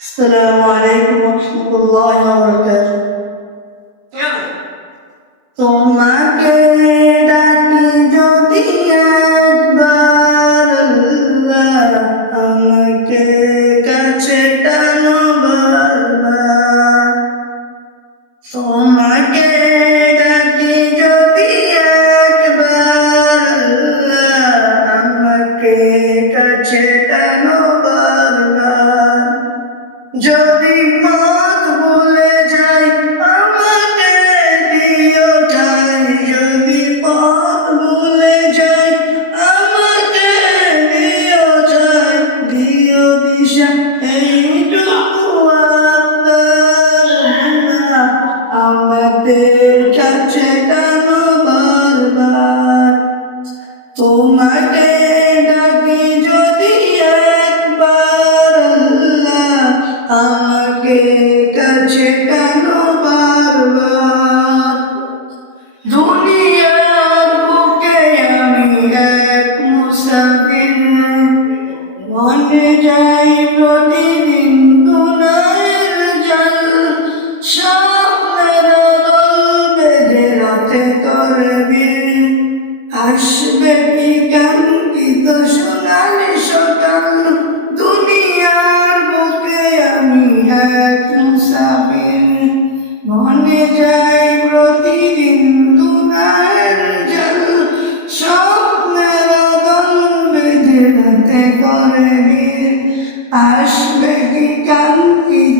السلام عليكم ورحمة الله وبركاته. তোমাকে ডাকি যদি একবার আল্লাহ, আমাকে কাছে টানো বারবার। তোমাকে ডাকি যদি একবার আল্লাহ, আমাকে কাছে টানো বারবার। যদি পথ ভুলে যাই আমাকে দিও ঠাই, যদি পথ ভুলে যাই আমাকে দিও ঠাই, দিও দিশা এইটুকু আবদার, আমাদের কাছে টানো বারবার। তোমাকে ডাকি যদি একবার আল্লাহ, আমাকে কাছে টানো বারবার। দুনিয়ার বুকে আমি এক মুসাফির, মনে যাই প্রতিদিন গুনাহের জাল, স্বপ্নের দল বেঁধে রাতে তরবির, আসবে কি কাঙ্ক্ষিত সোনালি সকাল। দুনিয়ার বুকে আমি এক মুসাফির, মনে যাই প্রতিদিন গুনাহের জাল, স্বপ্নের দল বেঁধে রাতে তরবির, আসবে কি কাঙ্ক্ষিত